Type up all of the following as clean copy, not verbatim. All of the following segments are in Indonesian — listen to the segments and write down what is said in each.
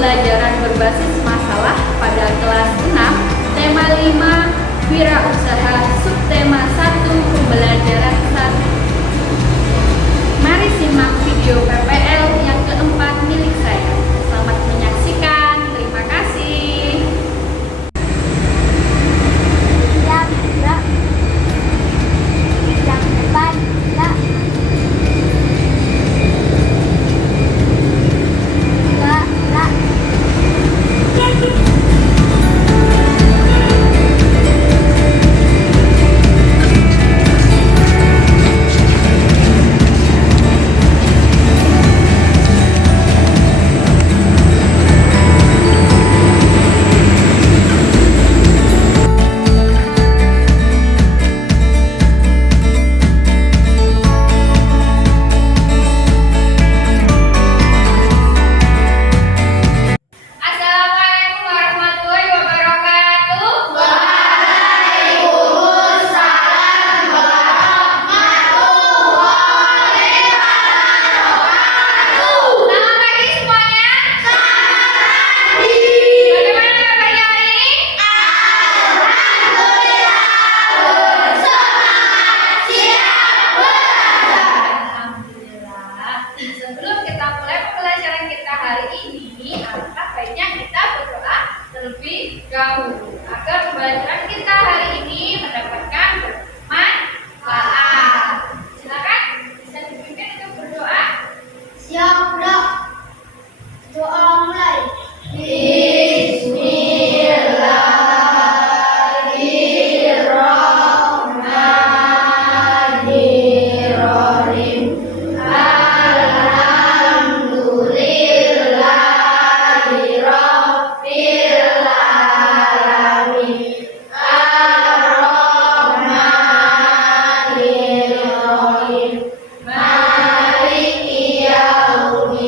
pembelajaran berbasis masalah pada kelas 6, tema 5, wirausaha, subtema 1, pembelajaran 1. Mari simak video PPL yang keempat milik saya. Selamat menyaksikan, terima kasih. Yang depan, ya. Assalamualaikum warahmatullahi wabarakatuh. Selamat pagi semuanya. Bagaimana kabarnya hari ini? Alhamdulillah. Sebelum kita mulai pembelajaran kita hari ini, alangkah baiknya kita berdoa terlebih dahulu agar pembelajaran kita hari ini mendapatkan bermanfaat. Silakan bisa dipimpin untuk berdoa. Siap, Dok. Doa mulai. Bismillahirrahmanirrahim. Alhamdulillahirabbil alamin. Ar-Rahmanir Rahim. Maliki yaumiddin.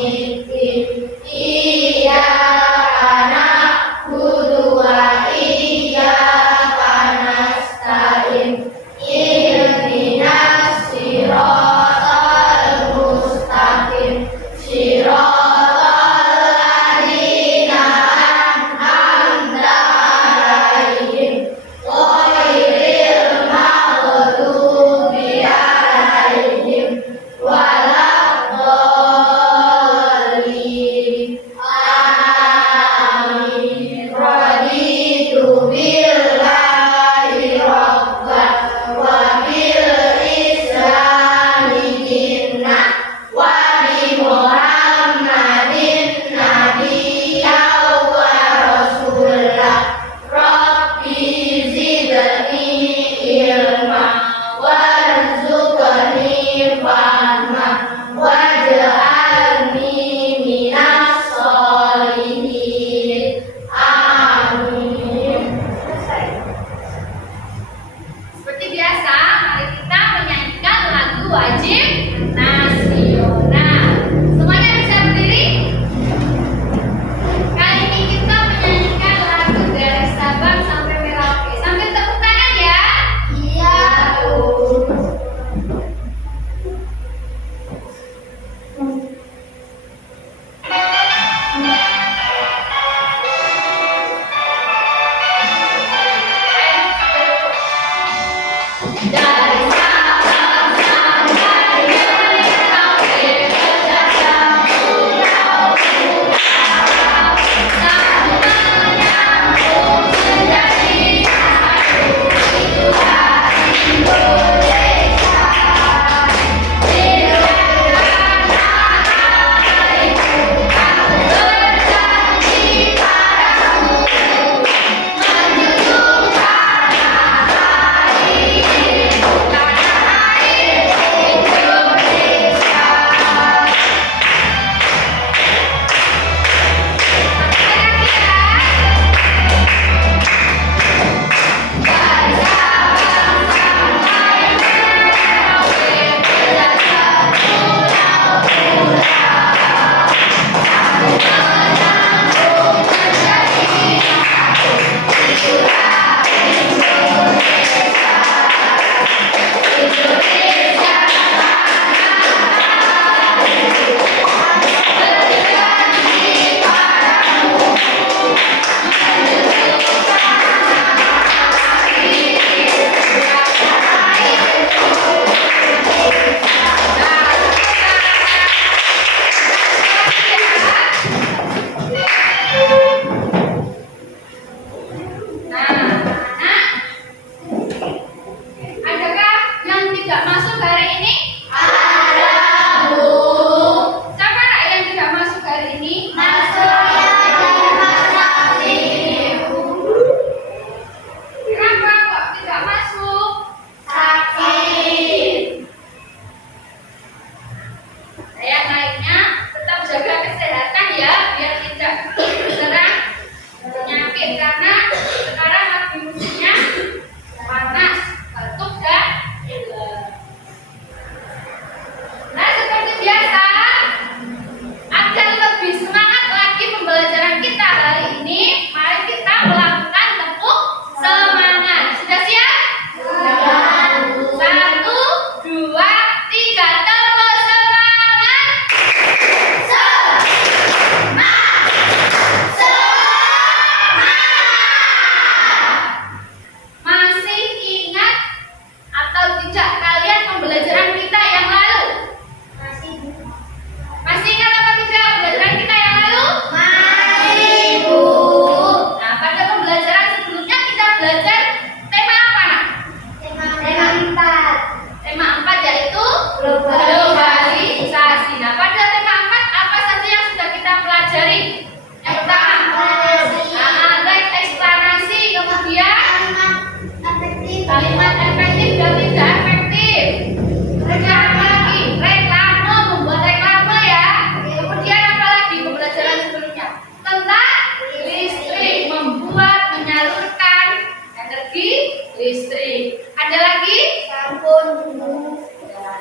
listrik. Ada lagi? Sampun, Bu.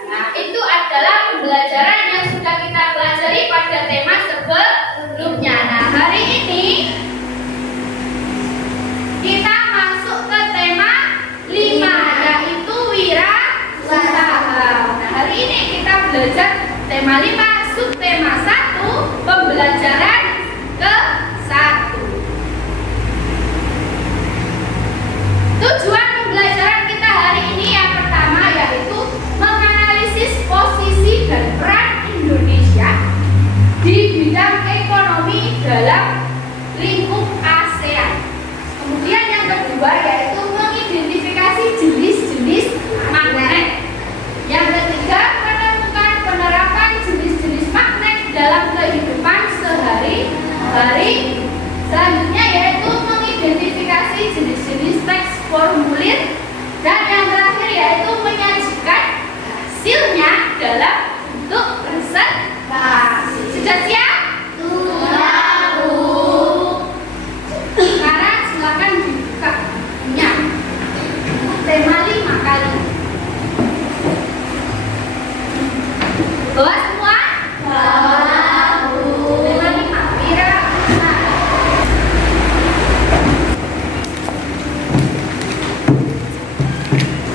Nah, itu adalah pembelajaran yang sudah kita pelajari pada tema sebelumnya. Nah, hari ini kita masuk ke tema 5, yaitu wirausaha. Nah, hari ini kita belajar tema 5, subtema 1, pembelajaran ke-1. Tujuan pembelajaran kita hari ini yang pertama yaitu menganalisis posisi dan peran Indonesia di bidang ekonomi dalam lingkup ASEAN. Kemudian yang kedua yaitu mengidentifikasi jenis-jenis magnet. Yang ketiga, menemukan penerapan jenis-jenis magnet dalam kehidupan sehari-hari. Selanjutnya yaitu mengidentifikasi jenis-jenis teks formulir, dan yang terakhir yaitu menyajikan hasilnya dalam bentuk presentasi. Sudah siap? Sudah, Bu. Sekarang silakan dibuka bukunya. Tema 5 kali. Bawa semua? Bawa, Bu. Tema 5 wirausaha.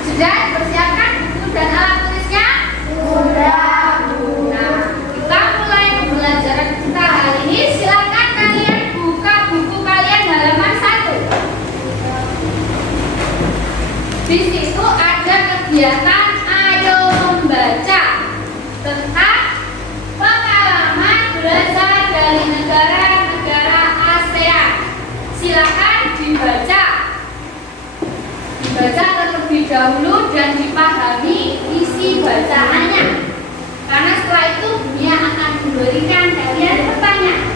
Sudah persiapkan buku dan alat tulisnya? Sudah, Bu. Nah, kita mulai pembelajaran kita hari ini. Silakan kalian buka buku kalian halaman 1. Di situ ada kegiatan Ayo Membaca tentang pengalaman belajar dari negara-negara ASEAN. Silakan dibaca terlebih dahulu dan dipahami isi bacaannya. Karena setelah itu Bunia akan memberikan kalian pertanyaan.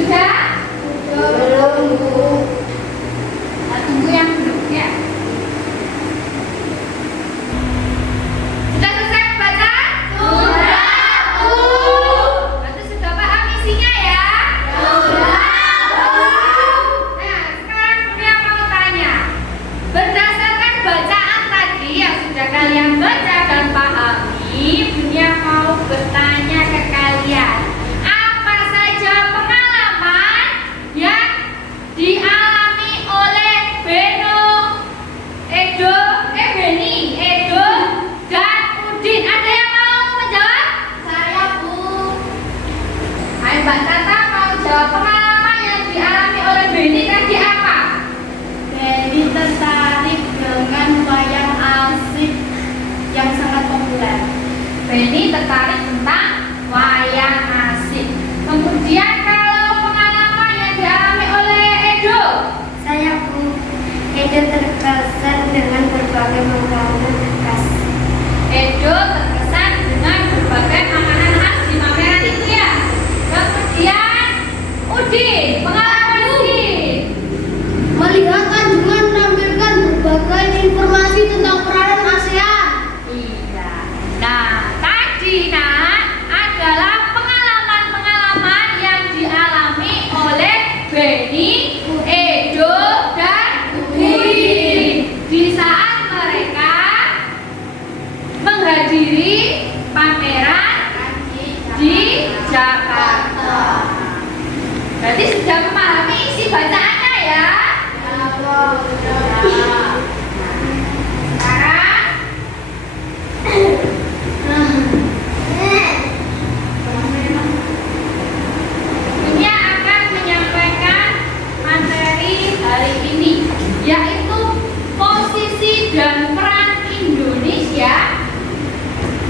Sudah? Belum, Bu. Nah, tunggu yang belum ya. Sudah selesai membaca? Sudah, Bu. Berarti sudah paham isinya ya? Sudah, Bu. Nah, sekarang Bunia mau tanya. Berdasarkan bacaan tadi yang sudah kalian baca dan pahami, Bunia mau bertanya ke kalian. Apa saja pengalaman yang dialami oleh Beni, Edo, dan Udin? Ada yang mau menjawab? Saya, Bu. Ayo Mbak Tata mau jawab pengalaman yang dialami oleh Beni tadi apa? Beni tertarik dengan wayang asik yang sangat populer. Beni tertarik tentang wayang asik. Kemudian kalau pengalaman yang dialami oleh Edo, Saya, Bu. Edo terkesan dengan berbagai makanan khas. Edo terkesan dengan berbagai makanan khas di pameran itu ya. Kemudian Udin, pengalaman Udin. Melihat anjungan menampilkan berbagai informasi tentang peranan ASEAN. Iya. Nah, tadi adalah pengalaman-pengalaman yang dialami oleh Beni, Edo, dan Udin di saat mereka menghadiri pameran di Jakarta. Berarti sudah memahami isi bacaannya ya. Sekarang Dunia akan menyampaikan materi hari ini, yaitu posisi dan peran Indonesia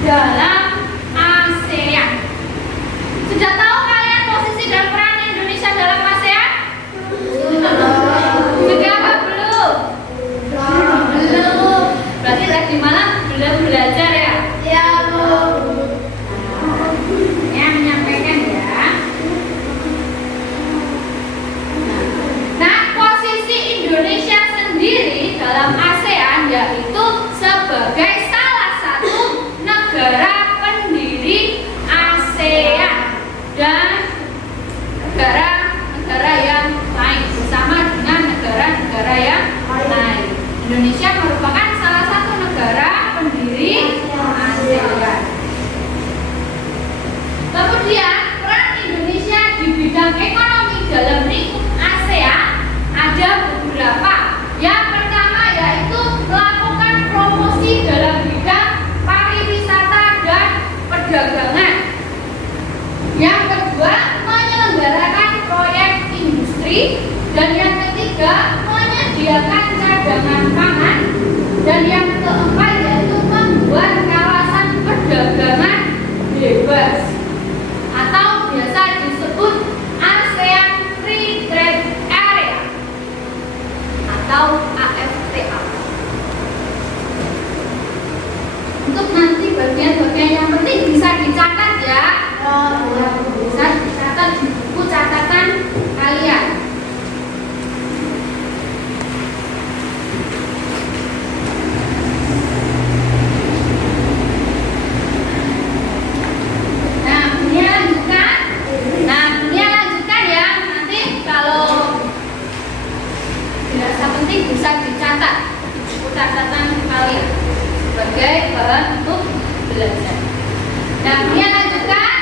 dalam Sudah tahu kalian posisi dan peran Indonesia dalam ASEAN? Sudah apa belum? Belum. Berarti tadi malam belum belajar ya? Ya, Bu. Saya menyampaikan ya. Nah, posisi Indonesia sendiri dalam ASEAN yaitu sebagai salah satu negara pendiri ASEAN dan negara-negara yang lain bersama dengan negara-negara yang lain. Indonesia merupakan salah satu negara pendiri ASEAN. Kemudian peran Indonesia di bidang ekonomi dalam lingkup ASEAN ada beberapa. Yang pertama yaitu melakukan promosi dalam bidang pariwisata dan perdagangan. Yang kedua, menyelenggarakan proyek industri. Dan yang ketiga, menyediakan cadangan pangan. Dan yang keempat yaitu membuat kawasan perdagangan bebas atau biasa disebut ASEAN Free Trade Area atau AFTA. Untuk nanti bagian-bagian yang penting bisa dicatat ya. Bisa dicatat di buku catatan kalian. Bisa dicatat di buku catatan kalian sebagai bahan untuk belajar. Nah, kemudian lanjutkan.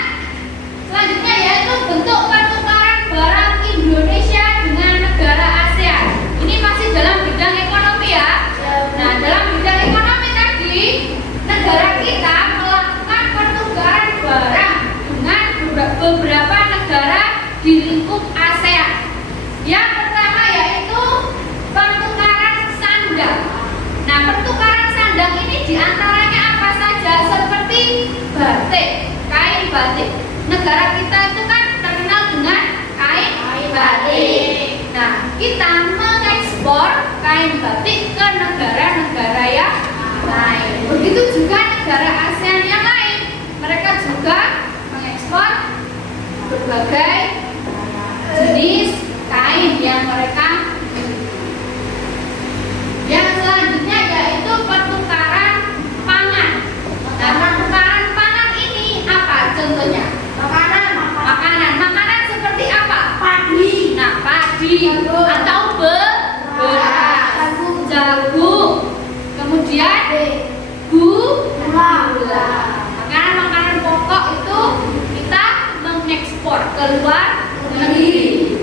Selanjutnya yaitu bentuk pertukaran barang Indonesia dengan negara ASEAN. Ini masih dalam bidang ekonomi ya. Nah, dalam bidang ekonomi tadi negara kita melakukan pertukaran barang dengan beberapa negara di lingkup ASEAN. Yang pertama yaitu pertukaran sandang. Nah, pertukaran sandang ini diantaranya apa saja? Seperti batik, kain batik. Negara kita itu kan terkenal dengan kain batik. Nah, kita mengekspor kain batik ke negara-negara yang lain. Begitu juga negara ASEAN yang lain. Mereka juga mengekspor berbagai jenis kain yang mereka miliki. Yang selanjutnya yaitu pertukaran pangan. Nah, pertukaran pangan ini apa contohnya? Makanan seperti apa? Padi. Nah, padi atau beras, jagung, kemudian gula. Makanan-makanan pokok itu kita mengekspor ke luar negeri.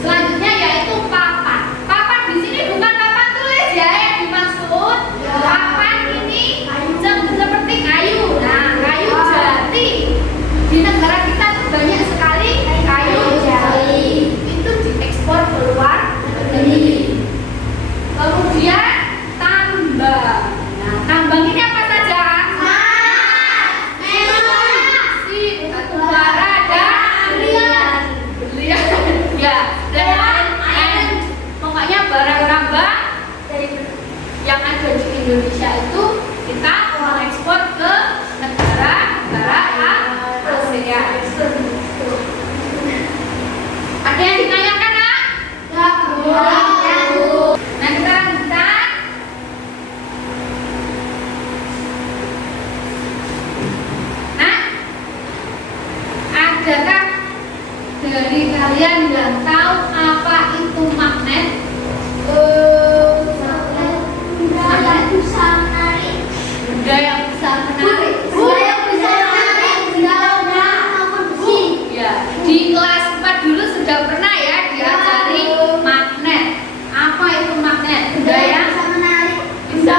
Selanjutnya yaitu papan. Papan di sini bukan papan tulis ya yang dimaksud. Papan ini seperti kayu. Nah, kayu jati. Di negara kita tuh banyak sekali kayu jati. Itu diekspor ke luar negeri. Kemudian tambang. Nah, tambang ini apa saja? Batu bara dan berlian. Ya, dan lain-lain. Pokoknya barang tambang yang ada di Indonesia itu kita mengekspor ke negara-negara ASEAN. Ada yang ditanyakan, Nak? Nah, kita lanjutkan. Nah, adakah dari kalian yang tahu apa itu magnet? Magnet bisa menarik. Benda yang bisa menarik. Ya, di kelas 4 dulu sudah pernah ya diajari magnet. Apa itu magnet? Benda yang bisa menarik. Benda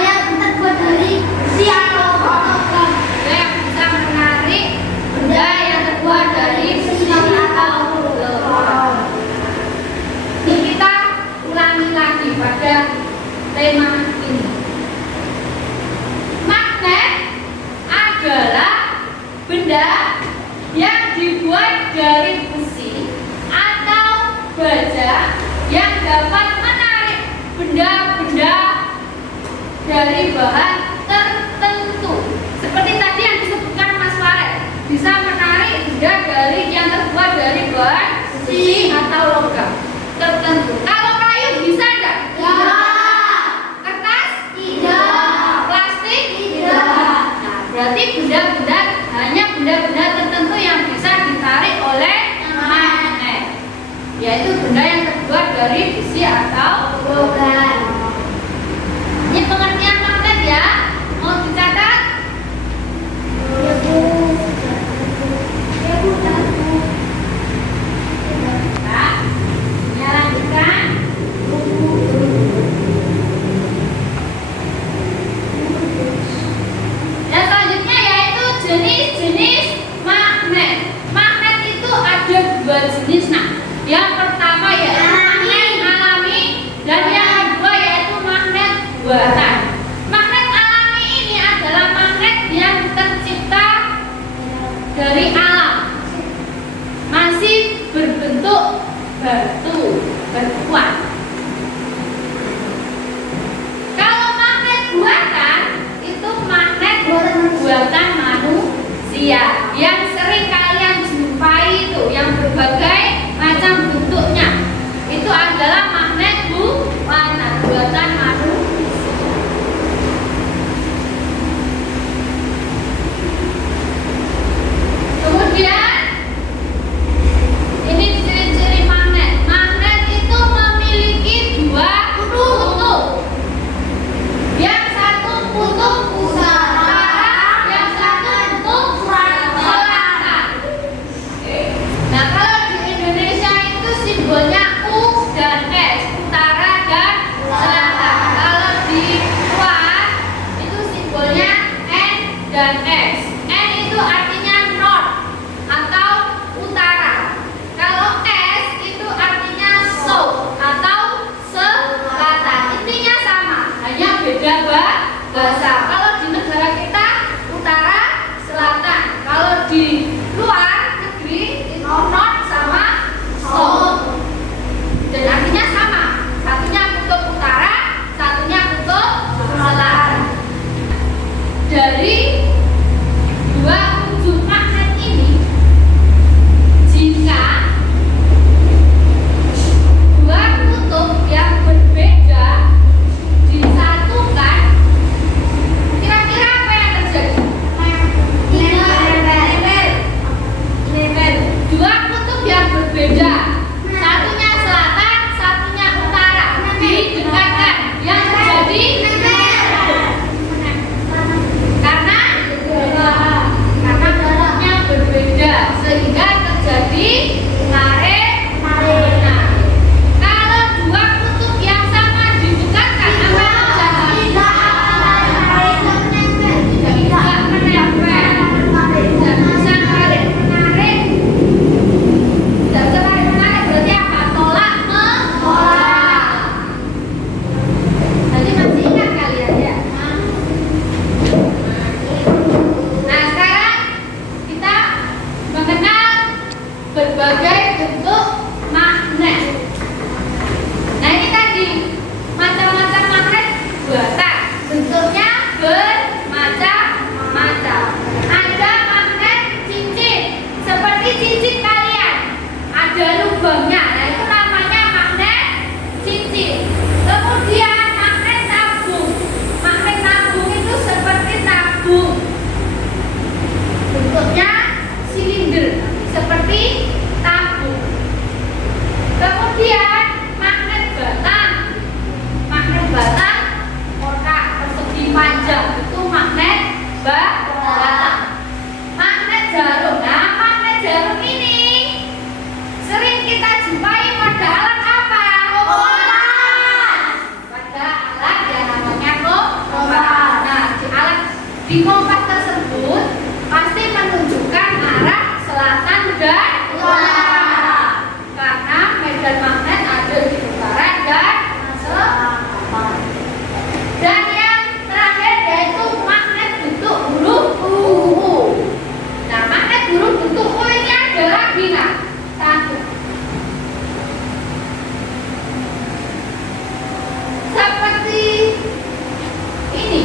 yang terbuat dari besi atau logam. Benda yang bisa menarik. Benda yang terbuat dari besi atau logam. Ini kita ulangi lagi pada tema ini. dari bahan tertentu. Seperti tadi yang disebutkan Mas Faret, bisa menarik benda dari yang terbuat dari bahan besi atau logam tertentu. Kalau kayu bisa enggak? Kertas? Tidak. Plastik? Tidak. Nah, berarti benda-benda hanya benda-benda tertentu yang bisa ditarik oleh magnet, yaitu benda yang terbuat dari besi atau Logam. Ini pengertian magnet ya. Mau dicatat? Ya Bu. Ya Bu. Nah, ya lanjutkan. Yang selanjutnya yaitu jenis-jenis magnet. Magnet itu ada dua jenis. Nah, yang pertama yaitu magnet alami dan yang kedua yaitu magnet buatan. Magnet alami ini adalah magnet yang tercipta dari alam, masih berbentuk batu berkuat. Kalau magnet buatan itu magnet buatan manusia yang sering kalian jumpai itu, yang berbagai macam bentuknya. Itu adalah magnet buatan manusia. Kemudian ini ciri-ciri magnet. Magnet itu memiliki dua kutub. Yang satu kutub utara, yang satu kutub selatan. Nah, kalau di Indonesia itu simbolnya U dan S, utara dan selatan. Kalau di luar itu simbolnya N dan S. N itu artinya north atau utara. Kalau S itu artinya south atau selatan. Intinya sama, hanya beda bahasa. Kalau di negara kita utara, selatan. Kalau di luar negeri itu north sama south. Dan artinya sama. Satunya kutub utara, satunya kutub selatan. Dari dua wujud magnet ini, jika dua kutub yang berbeda disatukan, kira-kira apa yang terjadi? Dua kutub yang berbeda, satunya selatan, satunya utara, didekatkan, yang terjadi karena kutubnya berbeda sehingga terjadi tarik menarik. Kalau dua kutub yang sama didekatkan, apa yang terjadi? Tidak menempel, tidak bisa tarik menarik. Tidak bisa tarik menarik berarti apa? Tolak menolak. Jadi masih ingat kalian ya? Nah, sekarang kita mengenal berbagai bentuk magnet. Nah, ini tadi macam-macam magnet buatan, bentuknya bermacam-macam. Ada magnet cincin, seperti cincin kalian, ada lubangnya, nah itu namanya magnet cincin. Kemudian magnet tabung. Magnet tabung itu seperti tabung, bentuknya silinder seperti tabung. Kemudian magnet batang. Magnet batang kotak persegi panjang itu magnet batang. Magnet jarum. Nah, magnet jarum ini sering kita jumpai pada alat apa? Pada alat yang namanya kompas. Nah, di kompas tersebut pasti menunjukkan arah selatan dan utara, karena medan magnet ada di utara dan selatan. Dan yang terakhir yaitu magnet bentuk huruf U. Nah, magnet huruf bentuk U ini ada lagi, nah, satu. Seperti ini.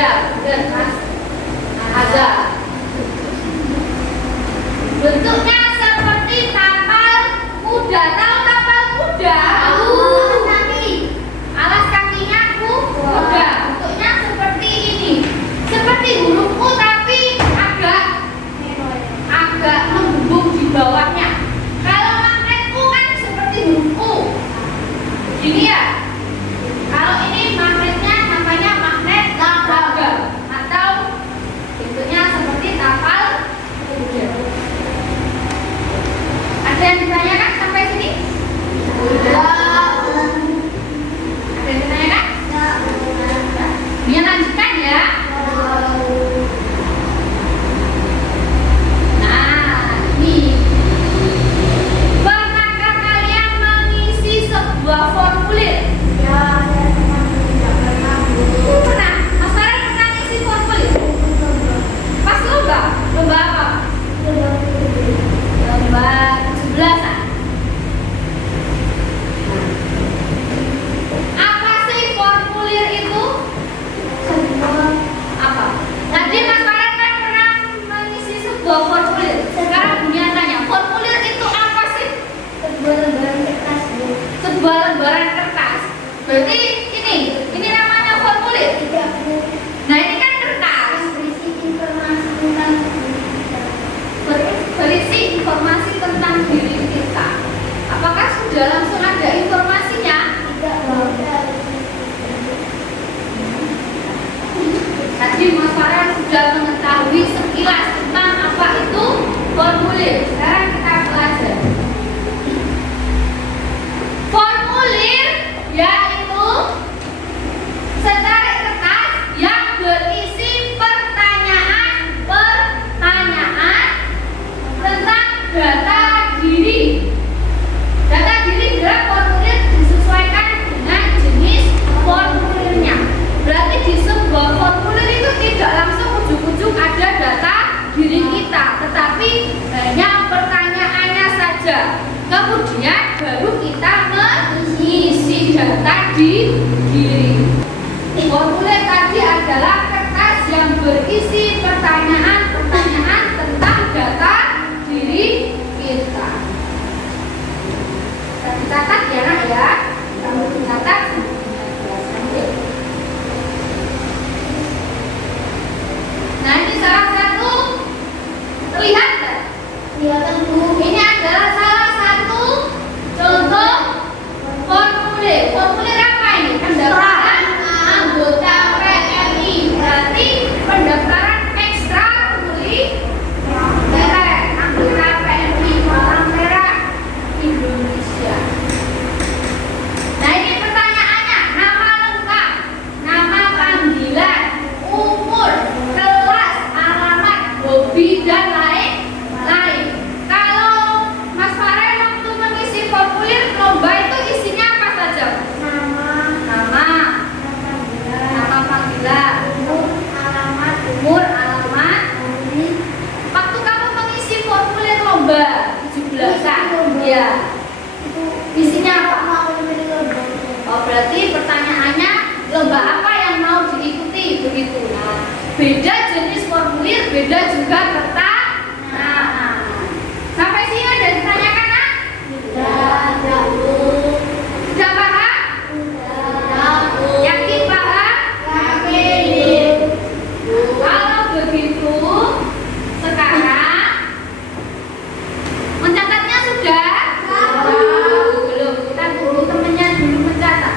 Ya, benar Mas Azhar. Bentuknya seperti tapal kuda. Tahu tapal kuda? Alas kakinya kuda. Bentuknya seperti ini. Seperti huruf U tapi agak membumbung di bawahnya. Kalau magnet U kan seperti huruf U. Gini ya. Kalau ini magnetnya namanya magnet laba atau bentuknya seperti tapal kuda. Ada yang ditanyakan sampai sini? Ada yang ditanyakan? Dia lanjutkan ya. Nah, ini pernahkah kalian mengisi sebuah formulir? Pernah? Mas Farel pernah ngisi formulir? Pas lomba? Lomba apa? Lomba 17-an. Apa sih formulir itu? Apa? Tadi Mas Farel kan pernah mengisi sebuah formulir. Sekarang Dunia tanya, formulir itu apa sih? Sebuah lembaran kertas. Berarti ini namanya formulir. Nah ini kan kertas. Berisi informasi tentang diri kita. Apakah sudah langsung ada informasinya? Tadi Mas Farel sudah mengetahui sekilas tentang apa itu formulir. Sekarang kita pelajari. Formulir yaitu secari kertas yang berisi pertanyaan tentang data diri. Data diri dalam formulir disesuaikan dengan jenis formulirnya. Berarti di sebuah formulir itu tidak langsung ujuk-ujuk ada data diri kita, tetapi hanya pertanyaannya saja. Kemudian baru kita mengisi data di diri. Formulir tadi adalah kertas yang berisi pertanyaan-pertanyaan tentang data diri kita. Kita catat ya nak ya. Kamu catat. Nah ini salah satu, terlihat kan? Ini adalah salah satu contoh formulir. Formulir apa ini? Pendaftaran anggota PMI. Berarti pendaftaran ekstra kuliner anggota PMI Palang Merah Indonesia. Nah ini pertanyaannya, nama lengkap, nama panggilan, umur, kelas, alamat, hobi dan lain-lain. Kalau Mas Farel waktu mengisi formulir lomba itu isinya apa saja? Nama panggilan, umur, alamat. Waktu kamu mengisi formulir lomba 17-an, ya. Isinya apa? Oh, berarti pertanyaannya lomba apa yang mau diikuti begitu. Nah, beda jenis formulir, beda juga pertanyaan. Sampai sini ada ditanyakan nak? Sudah paham? Yakin paham? Yakin. Kalau begitu, sekarang mencatatnya sudah? Belum. Kita tunggu temennya dulu mencatat.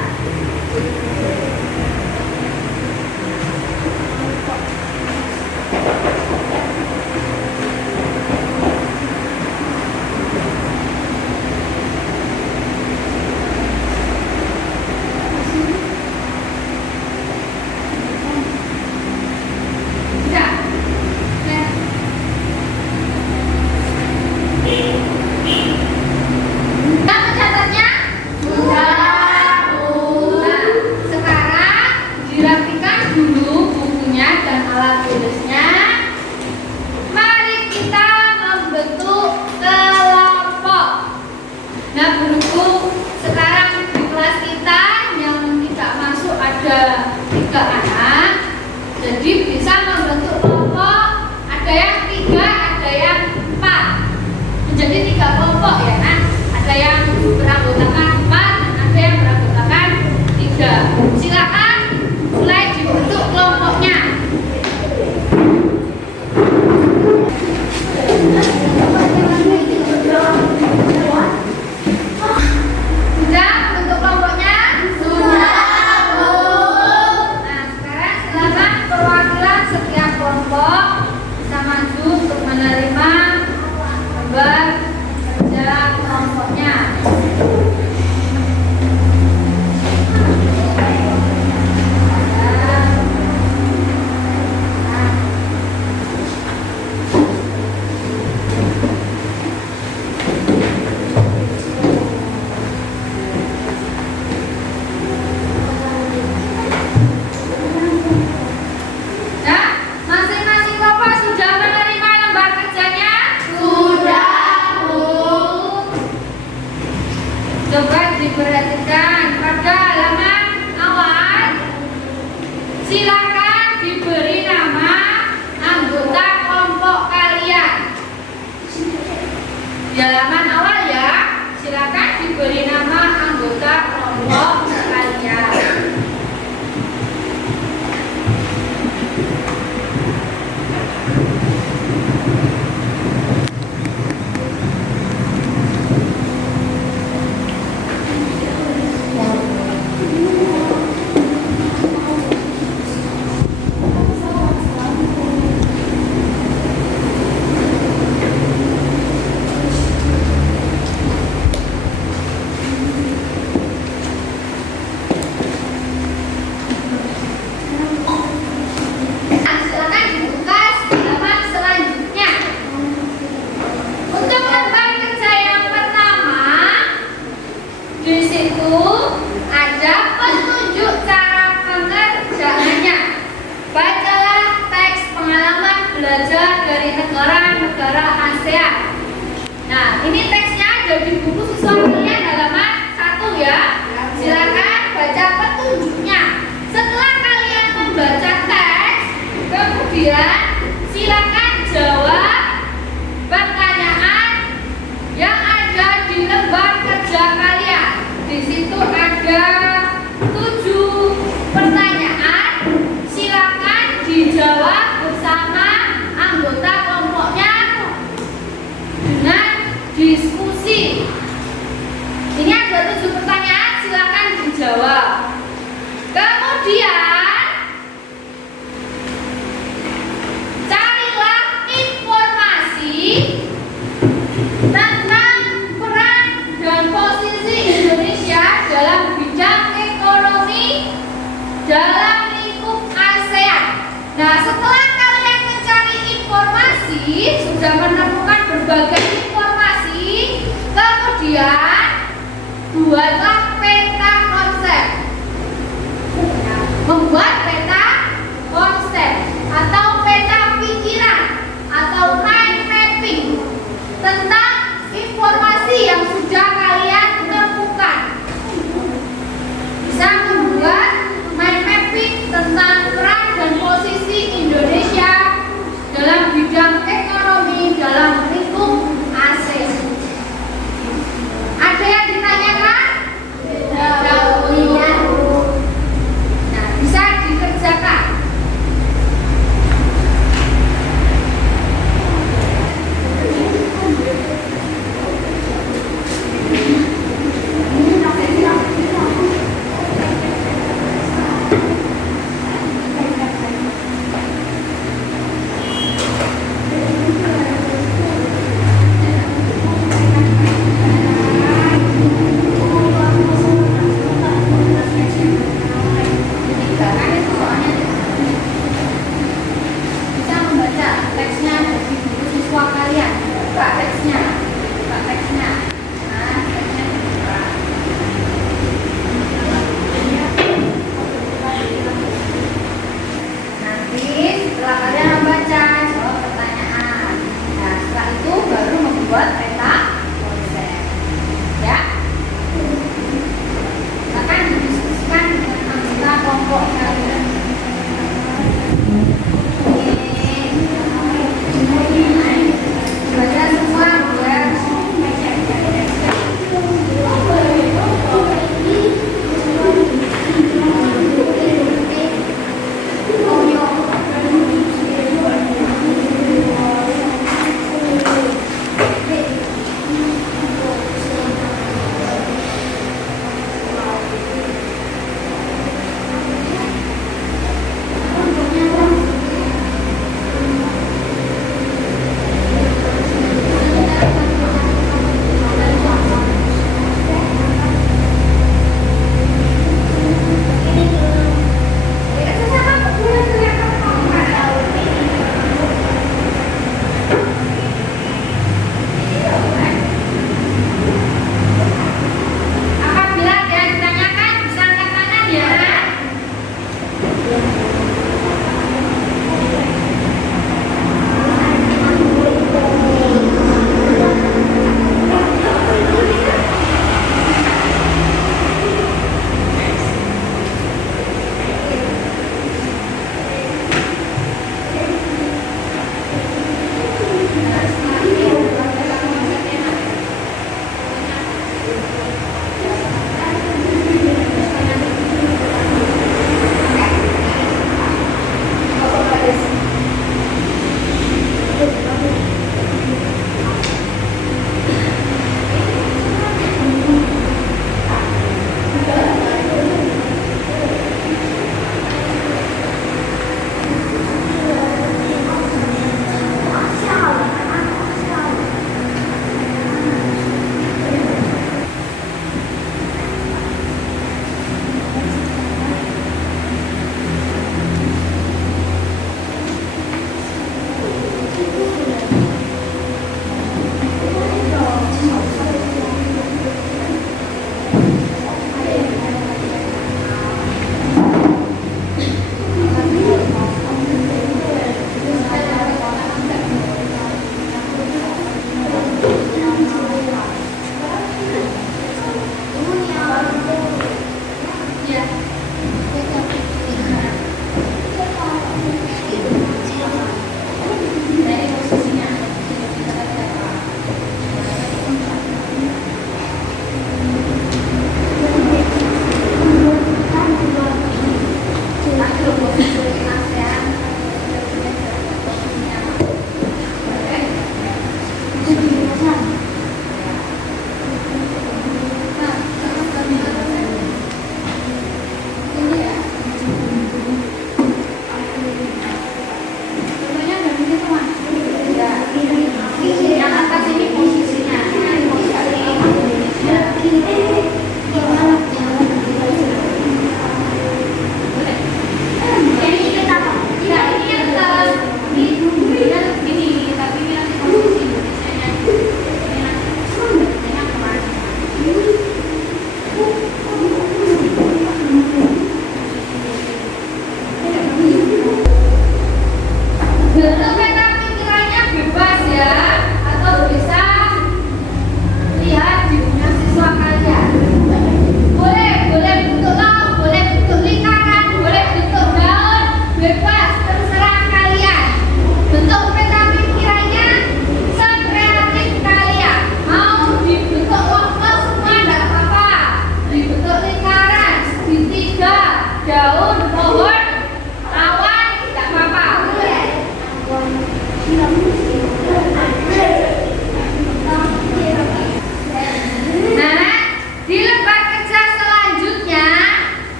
dijawab. Kemudian carilah informasi tentang peran dan posisi Indonesia dalam bidang ekonomi dalam lingkup ASEAN. Nah, setelah kalian mencari informasi, sudah menemukan berbagai informasi, kemudian buatlah peta konsep. Membuat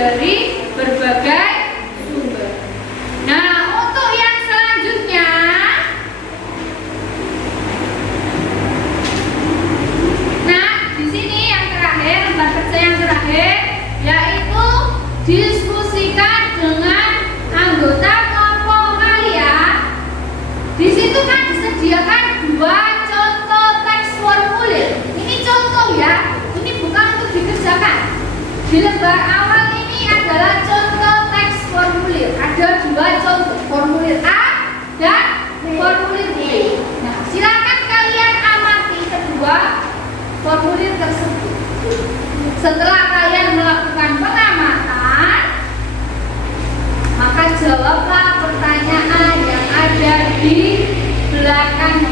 dari berbagai sumber. Nah, untuk yang selanjutnya, nah di sini yang terakhir, lembar kerja yang terakhir, yaitu diskusikan dengan anggota kelompok kalian. Di situ kan disediakan 2 contoh teks formulir. Ini contoh ya, ini bukan untuk dikerjakan. Di lembar awal ini adalah contoh teks formulir. Ada 2 contoh, formulir A dan formulir B. Nah, silakan kalian amati kedua formulir tersebut. Setelah kalian melakukan pengamatan, maka jawablah pertanyaan yang ada di belakang.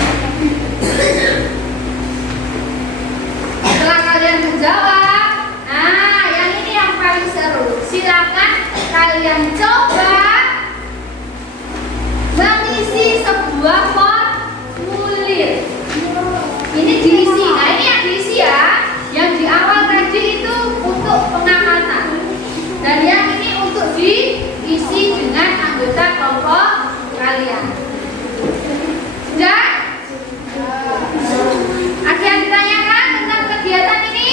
Setelah kalian menjawab, nah yang ini yang paling seru. Silakan kalian coba mengisi sebuah formulir. Ini diisi. Nah ini yang diisi ya. Yang di awal tadi itu untuk pengamatan. Dan yang ini untuk diisi dengan anggota kelompok kalian. Sudah? Ada yang ditanyakan tentang kegiatan ini?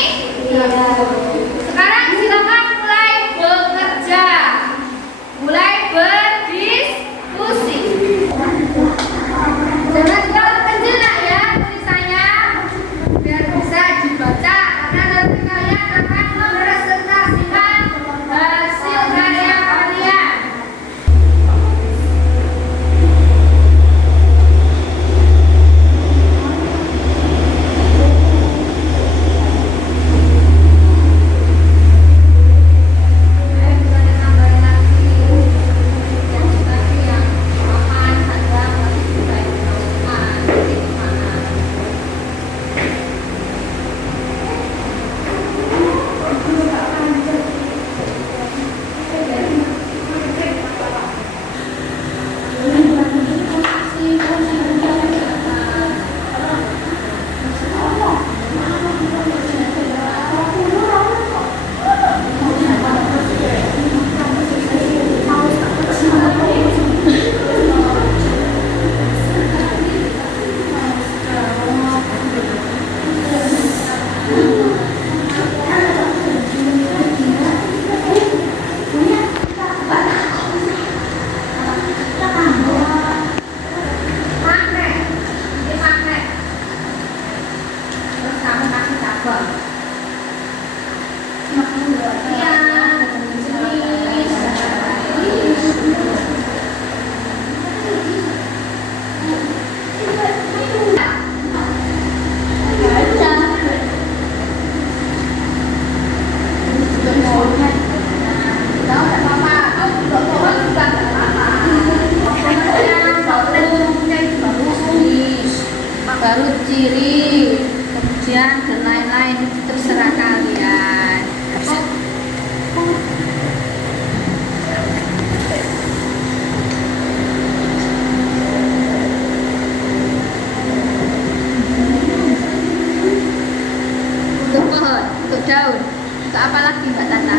Sekarang silakan mulai bekerja, mulai berdiskusi. Jangan terlalu penjenak ya tulisannya, biar bisa dibaca, karena nanti kalian akan mepresentasikan hasil karya kalian. Baru ciri, kemudian dan lain-lain, terserah kalian. Untuk pohon, untuk daun, untuk apa lagi Mbak Tata?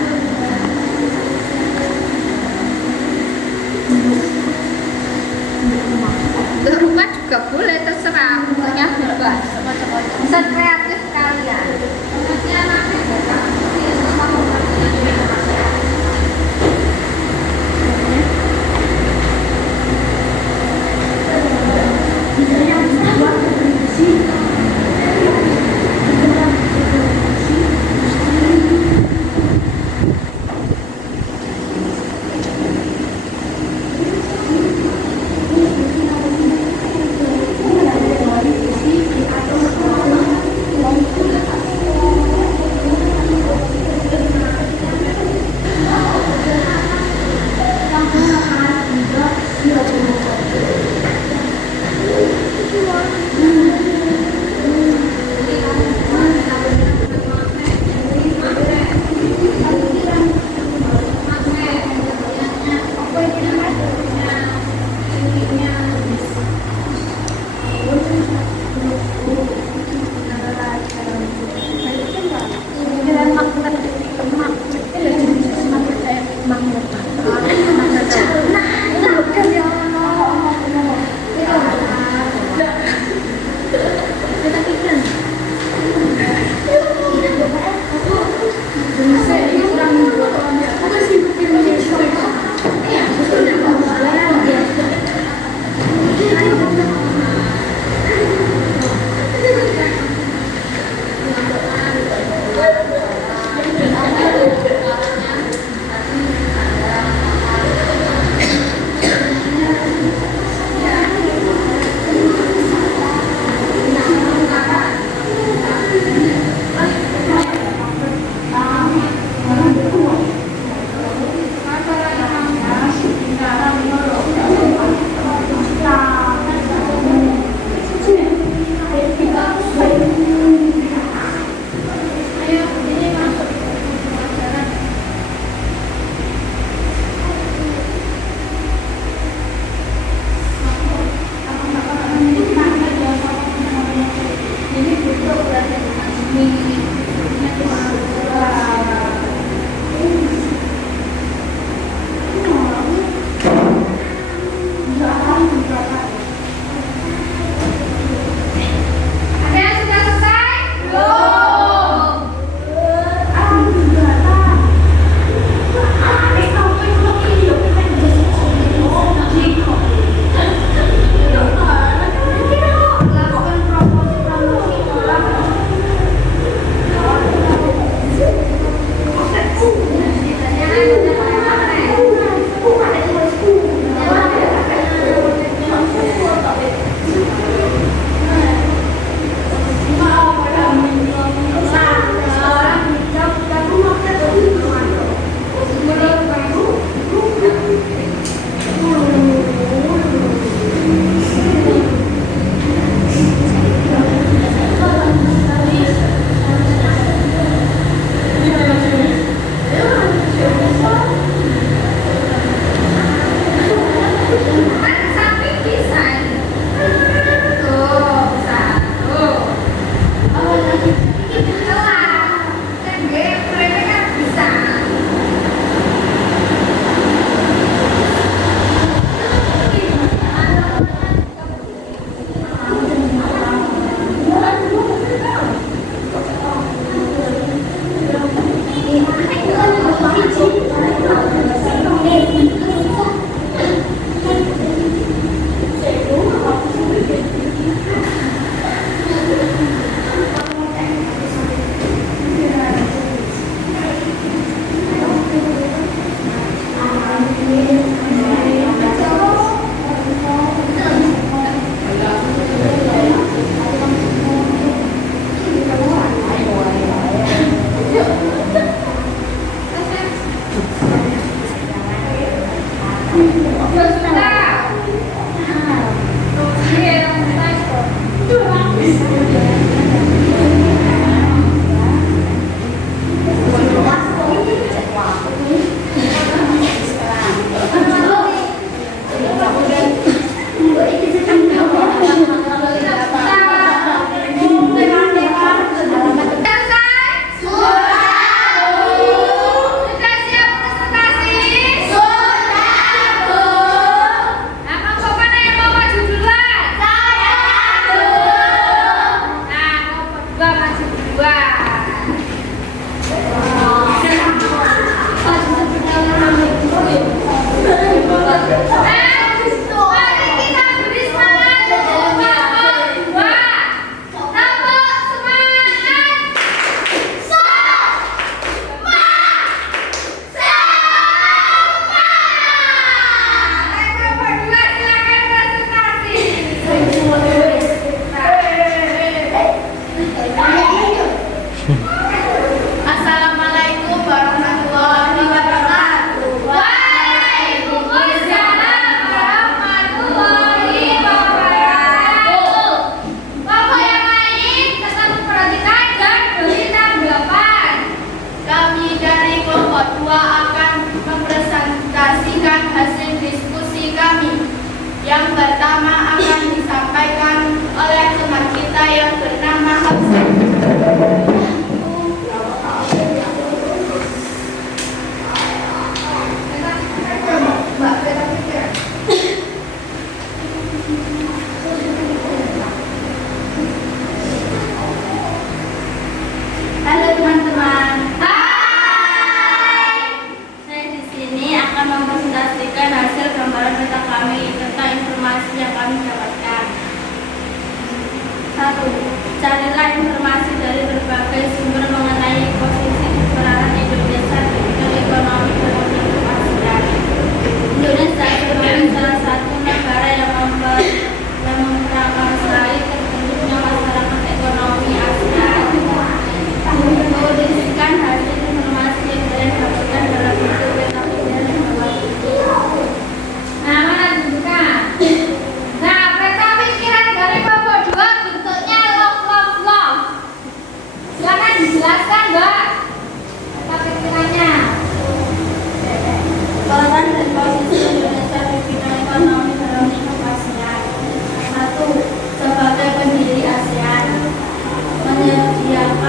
Untuk rumah juga boleh, terserah, bentuknya bebas. Bisa kreatif kalian. Ada yang sudah selesai? Samping bisa. Tuh, bisa. Tuh. Kan mereka kan bisa.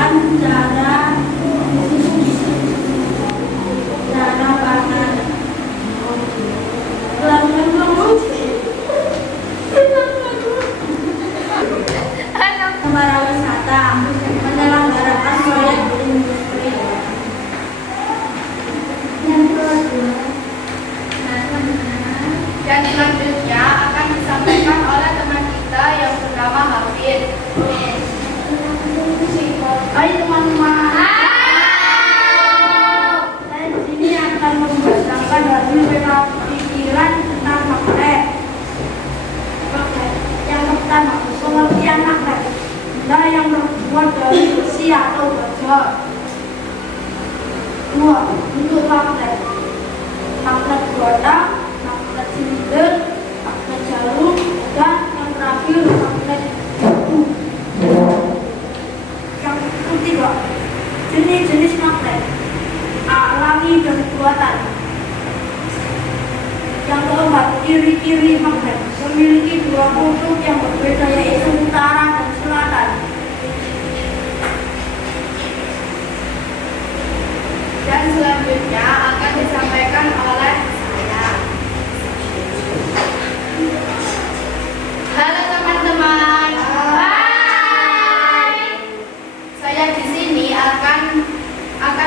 dan cara pangan. Para wisata menyelenggarakan proyek industri. Dan selanjutnya akan disampaikan oleh teman kita yang bernama Hafid. Hai teman-teman. Saya di sini akan membacakan hasil pikiran tentang magnet. Yang pertama, pengertian magnet. Benda yang terbuat dari besi atau baja. Dua, bentuk magnet. Magnet buatan, magnet silinder, magnet jarum, dan yang terakhir magnet batu. Yang ketiga, jenis-jenis magnet alami dan buatan. Yang keempat, ciri-ciri magnet memiliki dua kutub yang berbeda, yaitu utara dan selatan. Dan selanjutnya akan disampaikan oleh saya. Halo teman-teman. Hai. Saya di sini akan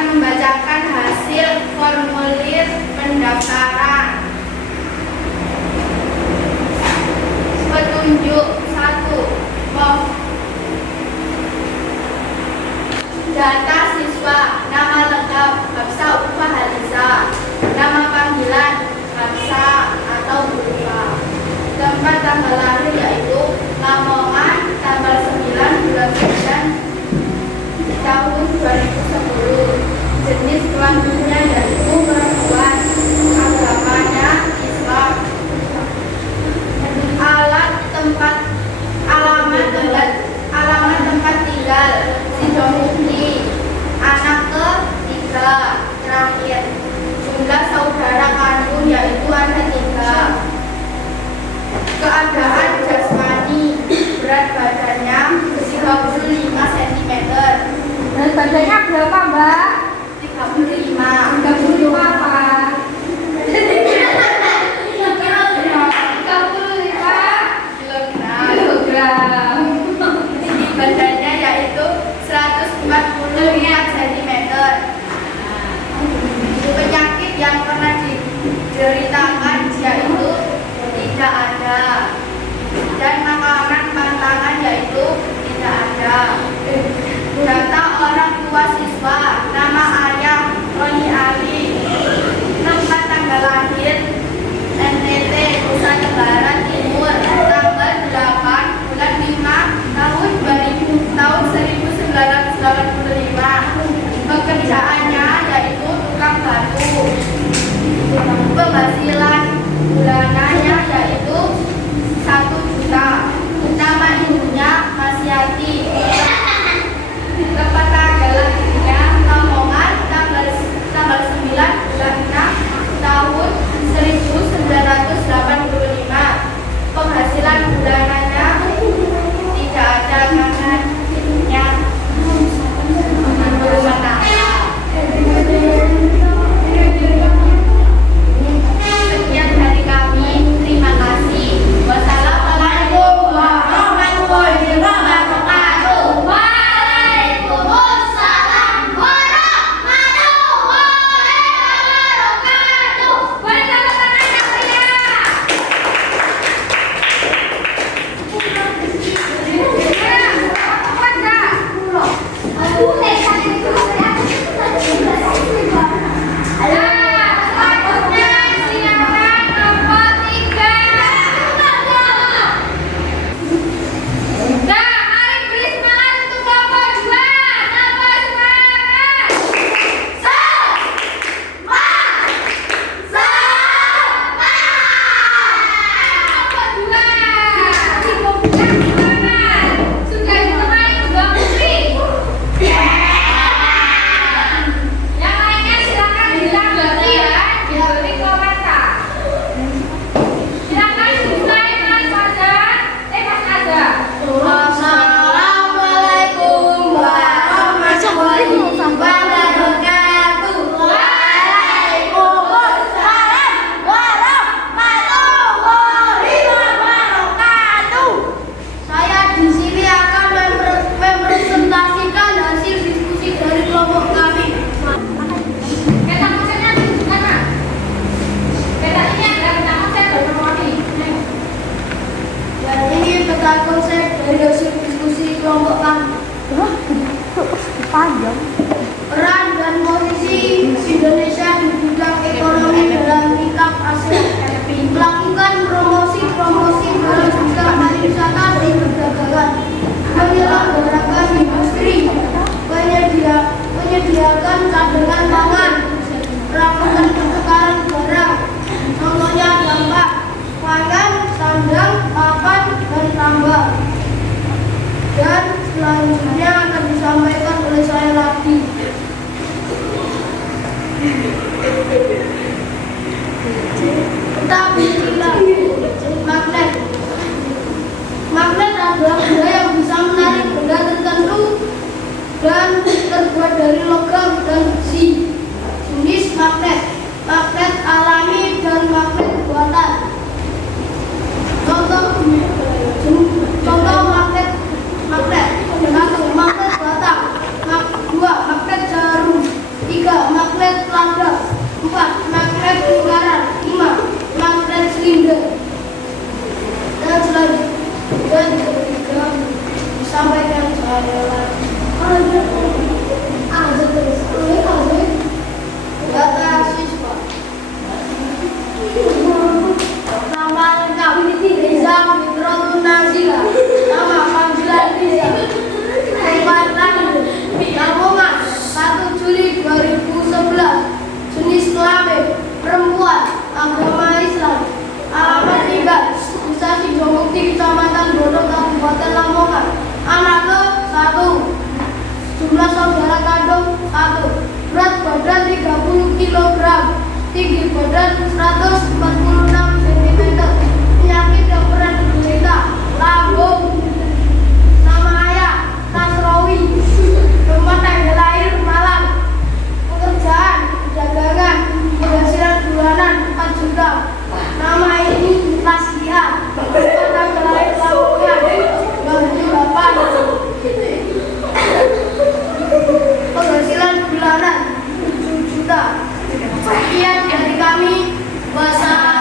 membacakan hasil formulir pendaftaran. Petunjuk 1. Data siswa, nama lengkap Hafsa Ulfa Halisa, nama panggilan Hafsa atau Ulfa, tempat tanggal lahir yaitu Lamongan, tanggal 9 bulan 9 tahun 2010, jenis kelaminnya yaitu perempuan, agamanya Islam, alamat tempat tinggal Sidomukti, anak ketiga terakhir, jumlah saudara kandung yaitu ada 3, keadaan jasmani, berat badannya 35 cm. Berat badannya berapa, Mbak? 35. 35 apa? 35 kilogram. Badannya yaitu 145 cm. Penyakit yang pernah dideritakan yaitu tidak ada, dan makanan pantangan yaitu tidak ada. Data orang tua siswa, nama ayah Roni Ali, tempat tanggal lahir NTT Nusa Tenggara Timur, tanggal 8 bulan 5 tahun 1985. Pekerjaannya yaitu tukang batu. Penghasilan bulanannya yaitu 1 juta. Nama ibunya Masyati. Tempat tanggal lahirnya Lamongan, tanggal 9 bulan 6 tahun 1985. Penghasilan bulanannya tidak ada kanannya rumah tangga. Sekian dari kami. mulai lagi. Kita bikinlah magnet. Magnet adalah benda yang bisa menarik benda tertentu dan terbuat dari logam dan besi. Jenis magnet: magnet alami dan magnet buatan. Contoh magnet satu, magnet batang. 2, magnet jarum. 3, magnet lada. 4, magnet lingkaran. 5, magnet silinder. Dan selanjutnya disampaikan data siswa. Nama lengkap Riza Fitrotun Nazila. Nama panggilan Riza. Tempat lahir Lamongan 1 Juli 2011. Jenis kelamin perempuan. Agama Islam. Alamat tinggal Desa Sidomukti, Kecamatan Bodo, Kabupaten Lamongan. Anak ke 1. Jumlah saudara kandung 1. Berat badan 30 kg. Tinggi badan 146 cm. Penyakit yang pernah diderita: lambung. Nama ayah Nasrawi. Tempat tanggal lahir Malang. Pekerjaan dagangan. Penghasilan bulanan 4 juta. Nama ini Taslia. Tempat tanggal lahir Lamongan 2008. Penghasilan bulanan 7 juta. Sekian dari kami. Wassalamualaikum.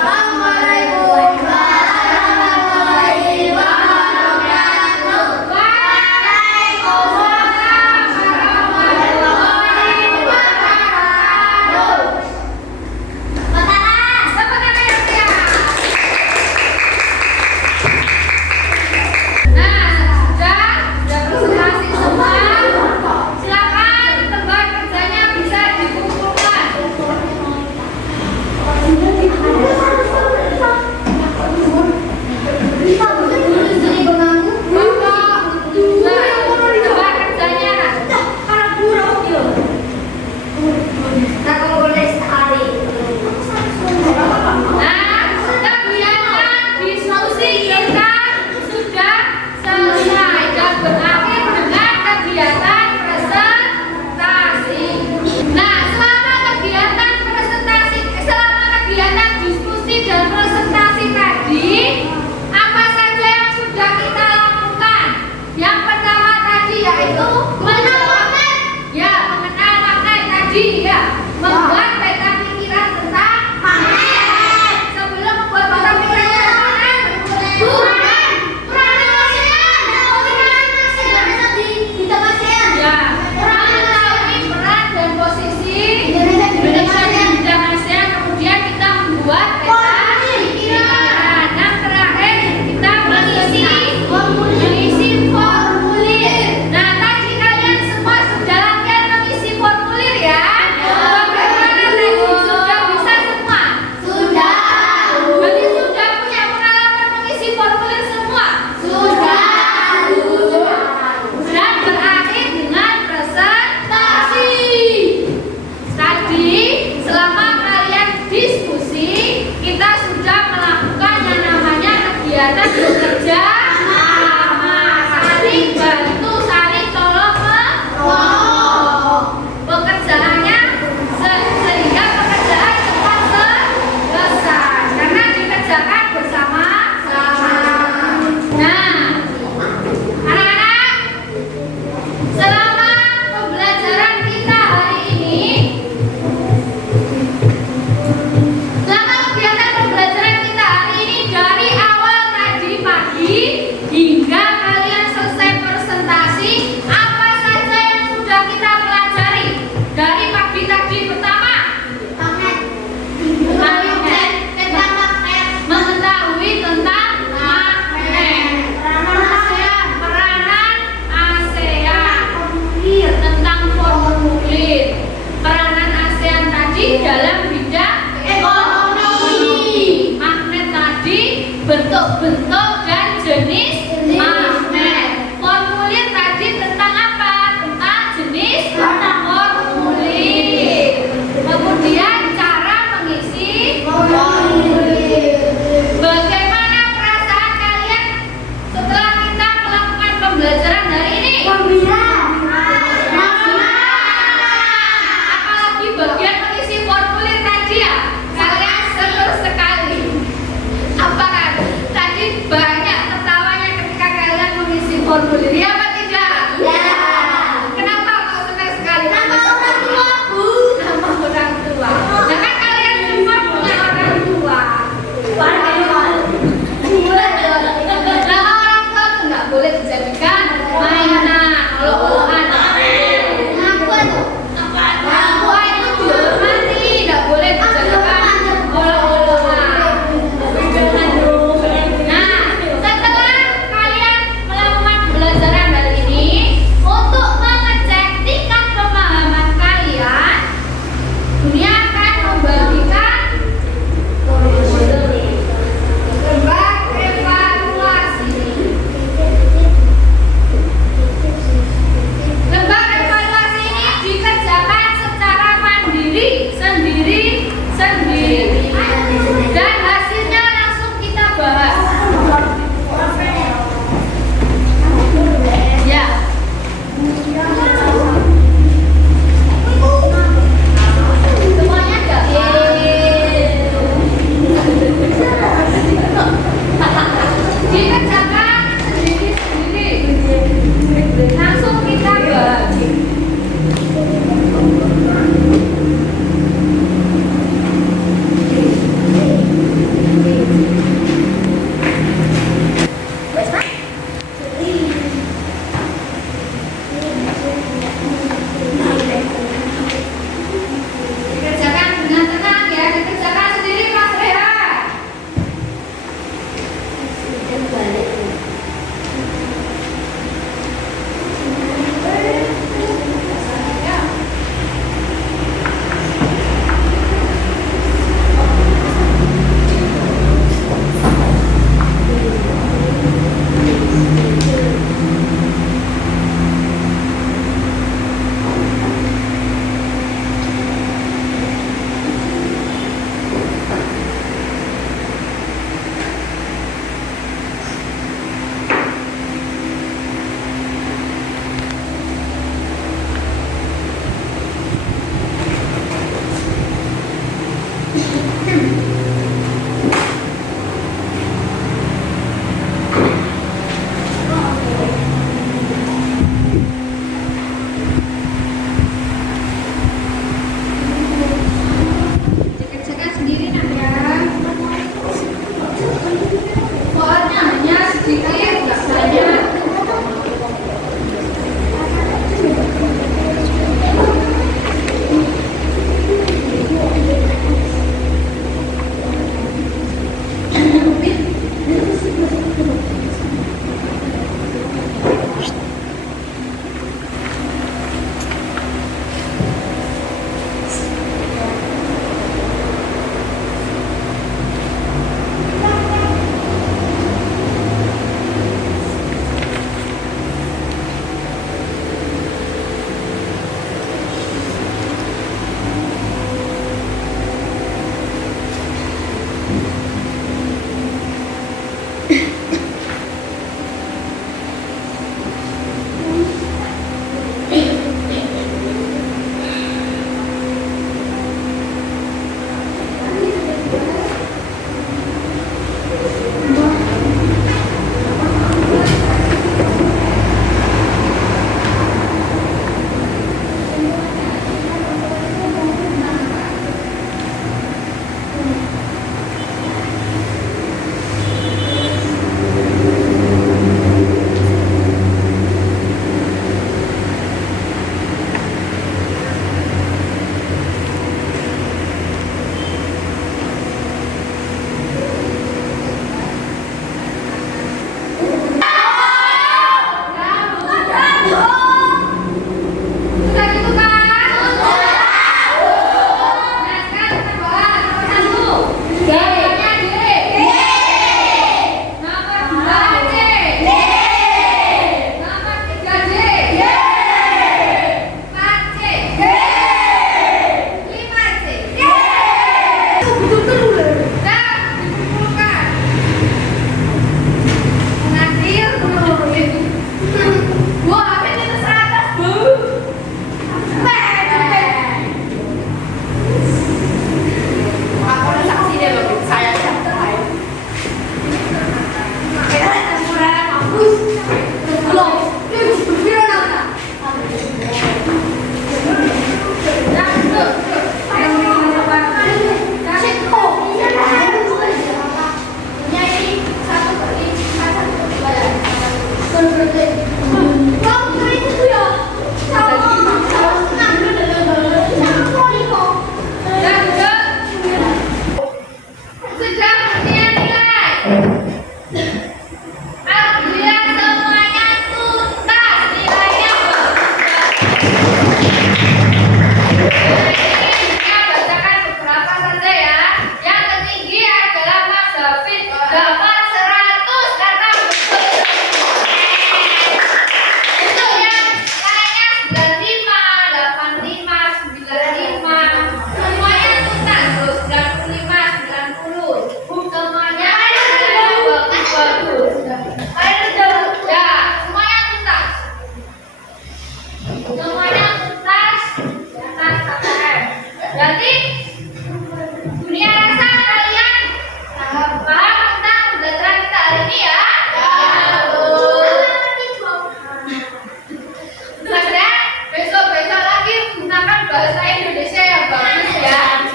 bahasa Indonesia yang bagus ya.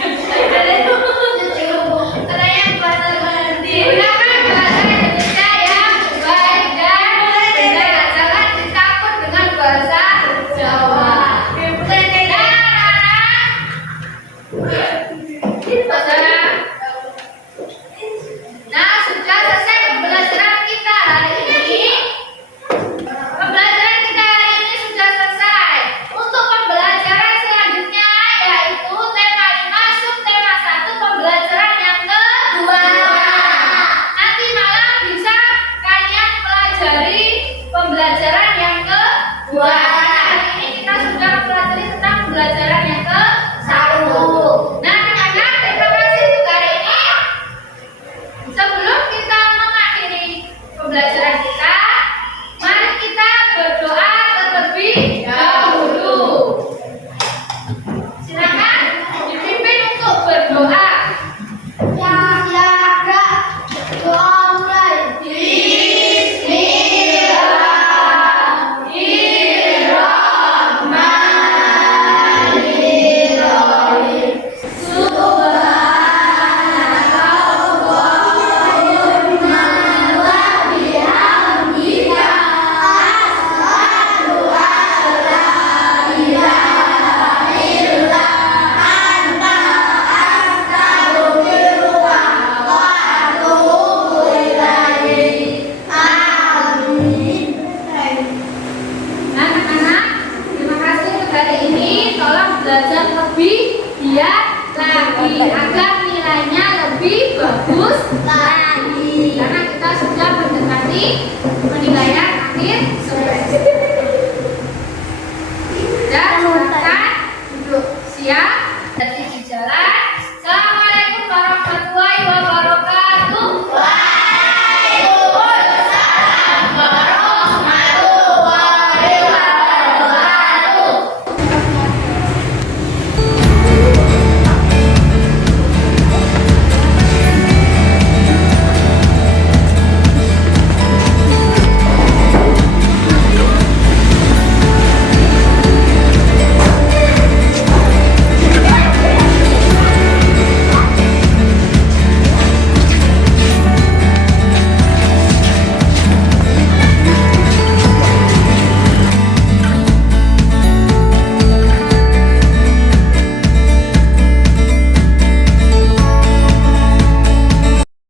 Ternyata digunakan bahasa Indonesia yang baik dan benar. Jangan dicampur dengan bahasa Jawa. Nah, sudah selesai pembelajaran kita hari ini. Pembelajaran kita hari ini sudah selesai. Untuk pembelajaran selanjutnya yaitu tema 5 subtema 1 pembelajaran yang kedua. Nanti malam bisa kalian pelajari pembelajaran yang kedua. Hari ini kita sudah mempelajari tentang pembelajaran yang ke-1. Nah, anak-anak, terima kasih untuk hari ini. Sebelum kita mengakhiri pembelajaran kita, mari kita berdoa terlebih dahulu. Silakan dipimpin untuk berdoa. Doa mulai. Anak-anak, terima kasih untuk hari ini. Tolong belajar lebih giat lagi agar nilainya lebih bagus lagi. Karena kita sudah mendekati penilaian akhir semester. Dan